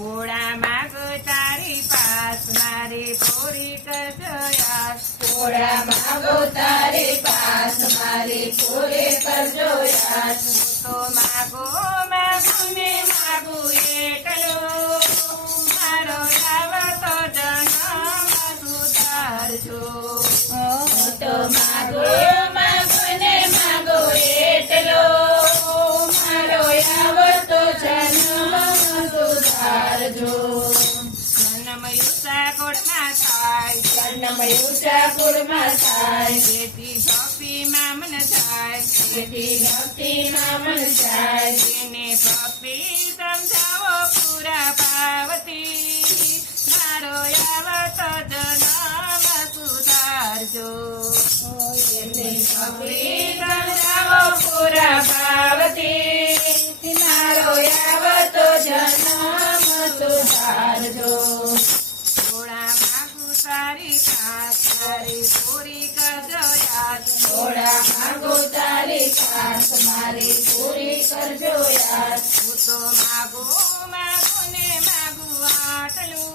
પોળા માગો તારી પાસ મારી પૂરી કરજો થોડા માગો તારી પાસ મારી પૂરી કરજો તો માગો માગું ને માગું એકલો. મારો હું તો માગો માગો સુધારજો જન્મ યુસા થાય. જન્મ ઊંચા થાય. જેથી ભક્તિમાં મન થાય. જેથી ભક્તિમાં મન જાય એને ભક્તિ સમજાવો પૂરા પાવતી મારો આવતો જન્મ સુધારજો. એમની ભક્તિ સમજાવો પૂરા ભાવથી મારો આવતો જન્મ સુધારજો થોડા માગું તારી ખાસ તારી પૂરી કરજો યાદ થોડા માગો તારી ખાસ મારી પૂરી કરજો યાદ હું તો માગું માગું ને માગું આટલું.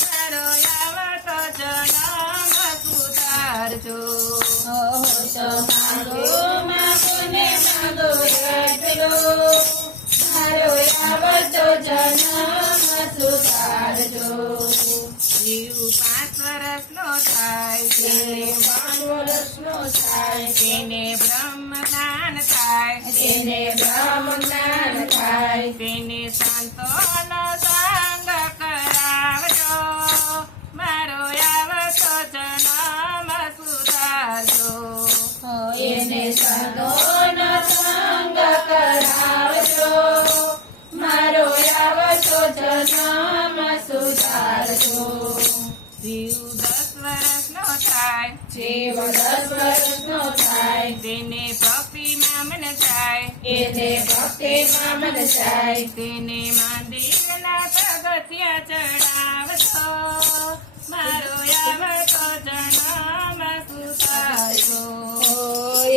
મારો આવતો જન્મ સુધારજો તો માગો માગો ને માગો એટલો મારો આવતો જન્મ સુધારજો જીવ પાંચ વર્ષનો થાય પાંચ વર્ષનો થાય તેને બ્રહ્મ થાય. તેને બ્રહ્મ થાય. તેને સુધારજો જીવ દસ વર્ષનો થાય જીવ દસ વર્ષનો થાય તેને ભક્તિમાં મન થાય એને ભક્તિમાં મન જાય તેને મંદિરના પગથિયા ચડાવશો. મારો આવતો જન્મ સુધારજો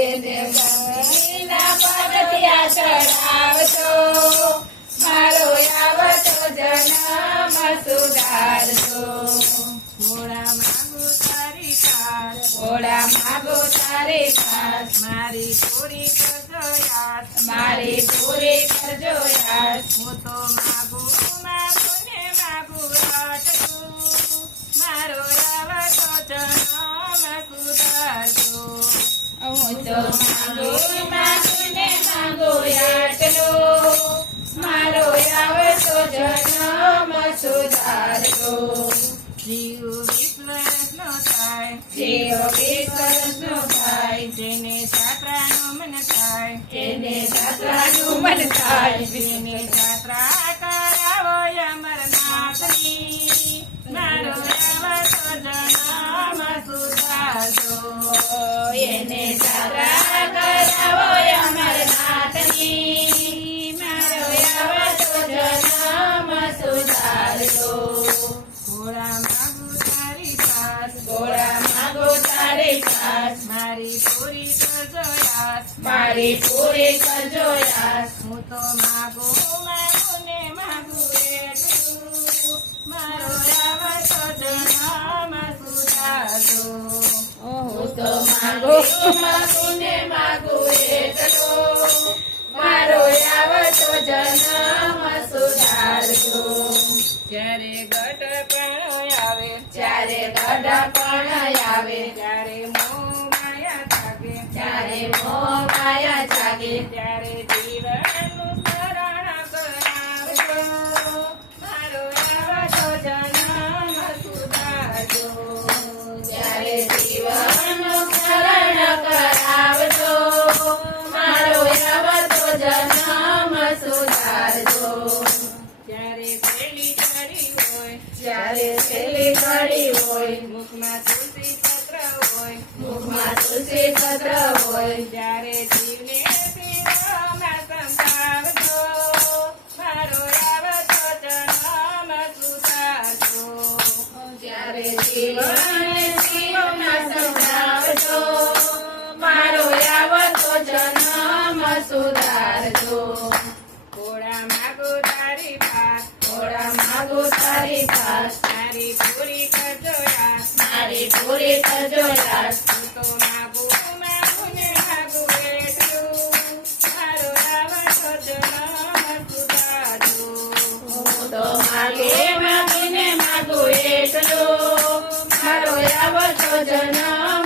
એને ભક્તિના પગથિયા ચડાવશો. મારો આવતો જન્મ સુધારજો થોડા માગું તારી ખાસ ઘોડા માગો તારી ખાસ મારી પૂરી કરજો યાર મારી પૂરી કરજો હું તો માગું માગું ને માગું આટલું મારો આવતો જન્મ સુધારજો હું તો માગો માગો ને માગો જીવ થાય. જેને છાત્રાનું મન થાય. એને જાત્રાનું મન થાય. જેને છાત્રા કરાવો અમરનાથની મારો આવતો જન્મ સુધારજો. એને જાત્રા કરાવો તારી મારી પૂરી કરજો મારી પૂરી કરજો હું તો માગું માગું ને માગું મારો આવતો જન્મ સુધારજો હું તો માગો માગો ને માગો એટલો. મારો આવતો જન્મ સુધારો જ્યારે પણ આવે ત્યારે માયા જાગે. ત્યારે મોહ માયા જાગે. ત્યારે જીવનનું શરણ કરાવજો મારો જન્મ તુલસી પત્ર હોય. ત્યારે જીવને શિરોમાં સંભાળજો મારો આવતો જન્મ સુધારજો. ત્યારે જીવન જીવનમાં સંભળાવજો મારો આવતો જન્મ સુધારજો. ઘોડા માગો તારી પાસ. મારી પૂરી કરજો યાદ મારી પૂરી કરજો યાર માગું માગું ને માગું એટલું. મારો આવો માગીને મારો જન્મ